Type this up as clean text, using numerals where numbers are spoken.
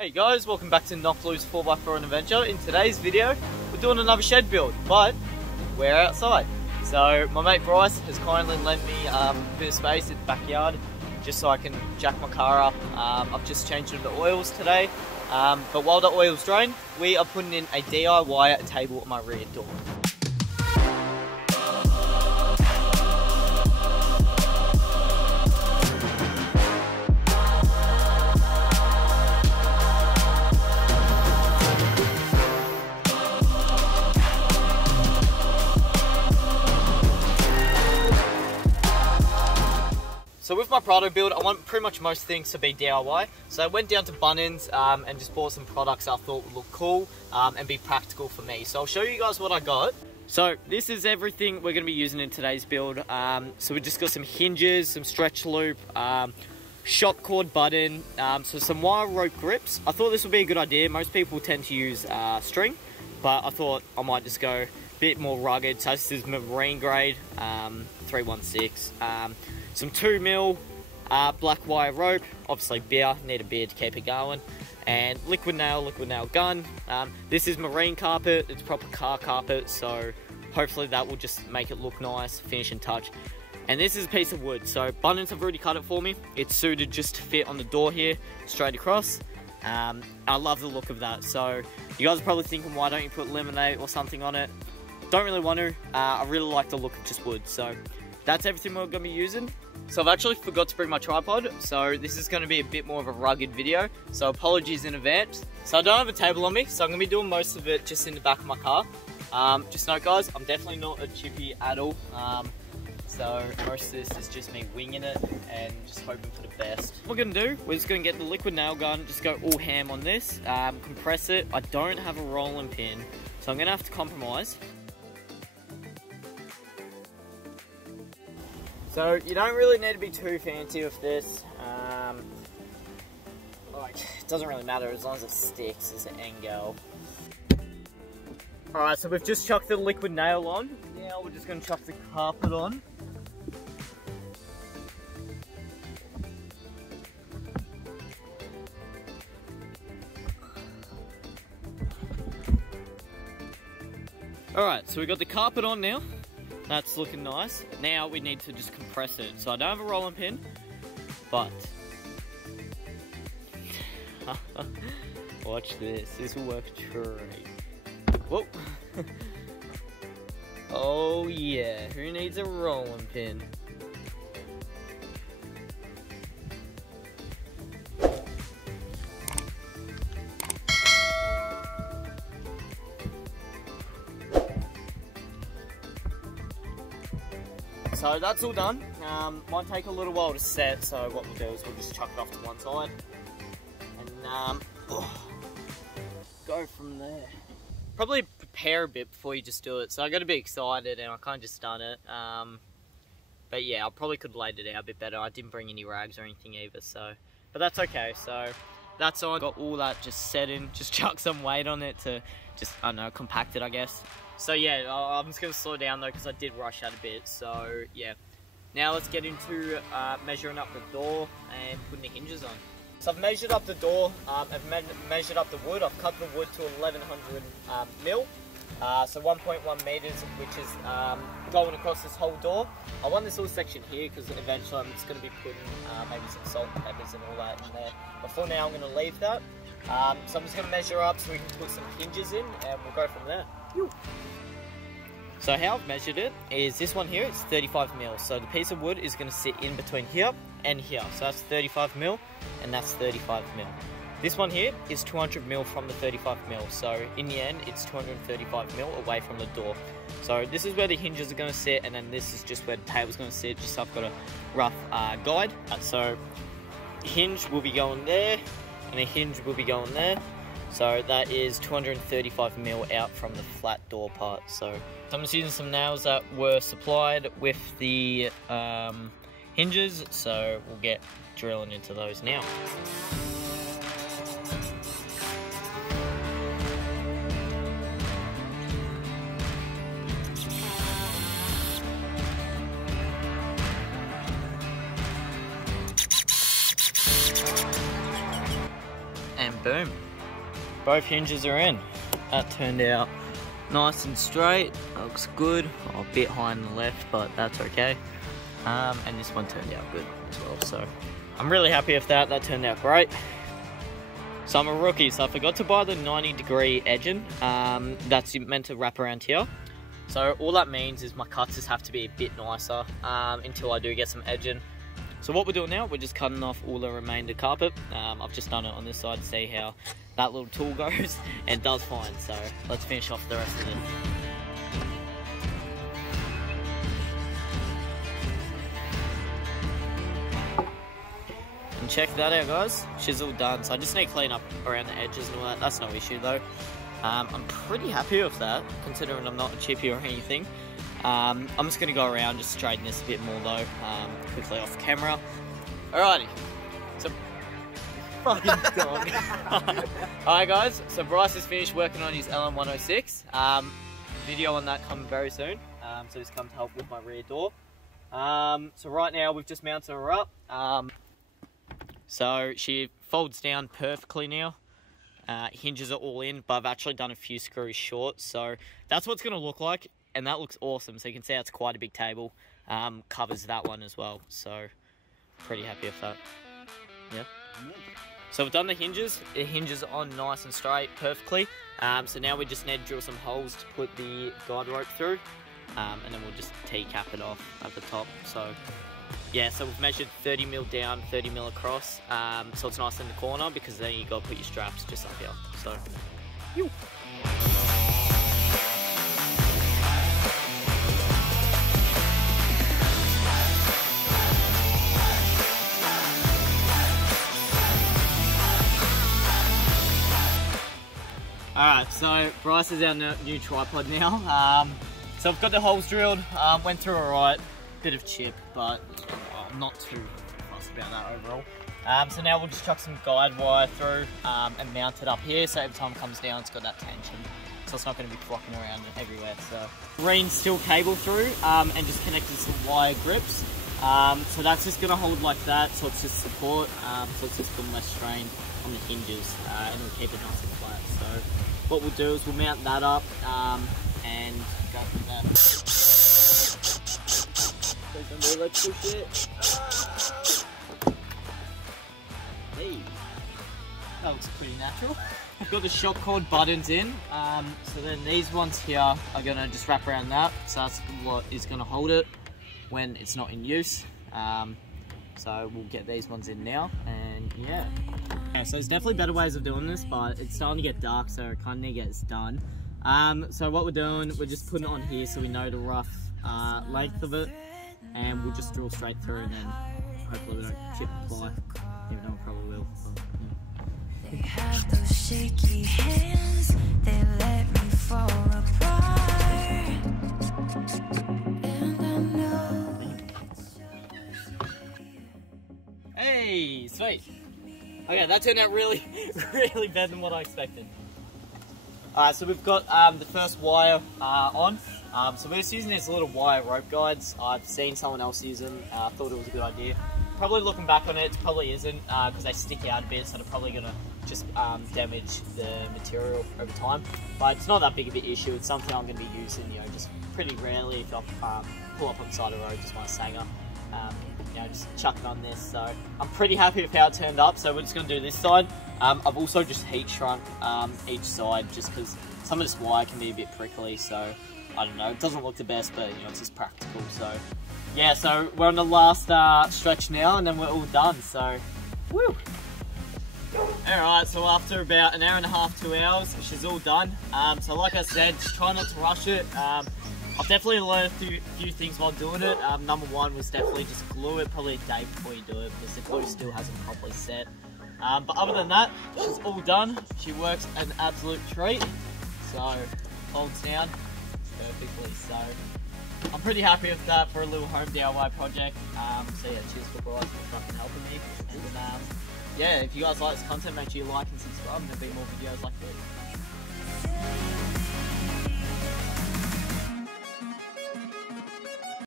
Hey guys, welcome back to Knock Loose 4x4 an Adventure. In today's video, we're doing another shed build, but we're outside. So my mate Bryce has kindly lent me a bit of space in the backyard just so I can jack my car up. I've just changed the oils today, but while the oil's drained, we are putting in a DIY table at my rear door. So with my PRADO build, I want pretty much most things to be DIY. So I went down to Bunnings and just bought some products I thought would look cool and be practical for me. So I'll show you guys what I got. So this is everything we're going to be using in today's build. So we just got some hinges, some stretch loop, shock cord button, so some wire rope grips. I thought this would be a good idea. Most people tend to use string, but I thought I might just go a bit more rugged. So this is marine grade 316. Some 2mm black wire rope, obviously beer, need a beer to keep it going, and liquid nail gun. This is marine carpet, it's proper car carpet, so hopefully that will just make it look nice, finishing touch. And this is a piece of wood, so Bunnings have already cut it for me. It's suited just to fit on the door here, straight across. I love the look of that, so you guys are probably thinking, why don't you put laminate or something on it? Don't really want to. I really like the look of just wood, so that's everything we're going to be using. So I've actually forgot to bring my tripod, so this is going to be a bit more of a rugged video, so apologies in advance. So I don't have a table on me, so I'm going to be doing most of it just in the back of my car. Just note guys, I'm definitely not a chippy at all, so most of this is just me winging it and just hoping for the best. What we're going to do, we're just going to get the liquid nail gun, just go all ham on this, compress it. I don't have a rolling pin, so I'm going to have to compromise. So you don't really need to be too fancy with this. Like, it doesn't really matter as long as it sticks is the end goal. Alright, so we've just chucked the liquid nail on. Now we're just going to chuck the carpet on. Alright, so we've got the carpet on now. That's looking nice. Now we need to just compress it. So I don't have a rolling pin, but watch this. This will work great. Whoa. Oh yeah, who needs a rolling pin? So that's all done. Might take a little while to set, so what we'll do is we'll just chuck it off to one side and go from there. Probably prepare a bit before you just do it. So I got a bit excited and I kind of just done it. But yeah, I probably could have laid it out a bit better. I didn't bring any rags or anything either, so. But that's okay. So that's on. Got all that just set in. Just chuck some weight on it to just, I don't know, compact it, I guess. So yeah, I'm just going to slow down though because I did rush out a bit, so yeah. Now let's get into measuring up the door and putting the hinges on. So I've measured up the door, I've measured up the wood. I've cut the wood to 1100 mil, so 1.1 meters, which is going across this whole door. I want this little section here because eventually I'm just going to be putting maybe some salt and peppers and all that in there. But for now I'm going to leave that. So I'm just going to measure up so we can put some hinges in and we'll go from there. So how I've measured it is this one here, it's 35 mil. So the piece of wood is going to sit in between here and here. So that's 35 mil and that's 35 mil. This one here is 200 mil from the 35 mil. So in the end, it's 235 mil away from the door. So this is where the hinges are going to sit, and then this is just where the table's going to sit, just so I've got a rough guide. So hinge will be going there and a hinge will be going there. So that is 235 mil out from the flat door part. So I'm just using some nails that were supplied with the hinges, so we'll get drilling into those now. Boom. Both hinges are in. That turned out nice and straight. That looks good. Oh, a bit high on the left, but that's okay. And this one turned out good as well. So I'm really happy with that. That turned out great. So I'm a rookie, so I forgot to buy the 90-degree edging. That's meant to wrap around here. So all that means is my cuts just have to be a bit nicer until I do get some edging. So what we're doing now, we're just cutting off all the remainder carpet. I've just done it on this side to see how that little tool goes, and it does fine. So let's finish off the rest of it. And check that out, guys. She's all done. So I just need to clean up around the edges and all that. That's no issue though. I'm pretty happy with that, considering I'm not a chippy or anything. I'm just going to go around, just straighten this a bit more though, quickly off camera. Alrighty, so fucking dog. Alright guys, so Bryce has finished working on his LM106. Video on that coming very soon. So he's come to help with my rear door. So right now we've just mounted her up. So she folds down perfectly now. Hinges are all in, but I've actually done a few screws short, so that's what it's going to look like, and that looks awesome. So you can see it's quite a big table, covers that one as well, so pretty happy with that. Yeah. So we've done the hinges are on nice and straight perfectly. So now we just need to drill some holes to put the guide rope through, and then we'll just T-cap it off at the top. So yeah, so we've measured 30mm down, 30mm across, so it's nice in the corner, because then you got to put your straps just up here. So, you. Alright, so Bryce is our new tripod now. So I've got the holes drilled, went through alright. Bit of chip, but I'm not too fussed about that overall. So now we'll just chuck some guide wire through and mount it up here, so every time it comes down it's got that tension, so it's not going to be flocking around everywhere. So green steel cable through and just connected some wire grips. So that's just going to hold like that, so it's just support, so it's just putting less strain on the hinges, and it'll keep it nice and flat. So what we'll do is we'll mount that up and go from there. Let's push it. Hey, that looks pretty natural. I've got the shock cord buttons in, so then these ones here are gonna just wrap around that, so that's what is gonna hold it when it's not in use. So we'll get these ones in now, and yeah. So there's definitely better ways of doing this, but it's starting to get dark, so I kind of need to get this done. So what we're doing, we're just putting it on here so we know the rough length of it. And we'll just drill straight through, and then hopefully we don't chip and fly, even though we probably will. But, yeah. They have those shaky hands, they let me fall apart. And I know. Hey, sweet. Okay, that turned out really, really better than what I expected. Alright, so we've got the first wire on. So we're just using these little wire rope guides. I've seen someone else use them. I thought it was a good idea. Probably looking back on it, it probably isn't, because they stick out a bit, so they're probably going to just damage the material over time. But it's not that big of an issue. It's something I'm going to be using, you know, just pretty rarely if I pull up on the side of the road, just my sanger. You know, just chuck it on this. So I'm pretty happy with how it turned up. So we're just going to do this side. I've also just heat shrunk each side, just because some of this wire can be a bit prickly. So I don't know, it doesn't look the best, but you know, it's just practical. So yeah, so we're on the last stretch now, and then we're all done. So woo. Alright, so after about an hour and a half, 2 hours, she's all done. So like I said, just try not to rush it. I've definitely learned a few things while doing it. Number one was definitely just glue it probably a day before you do it, because the glue still hasn't properly set. But other than that, she's all done. She works an absolute treat. So holds down perfectly. So I'm pretty happy with that for a little home DIY project. So yeah, cheers for Bryce for fucking helping me. And yeah, if you guys like this content, make sure you like and subscribe, and there'll be more videos like this.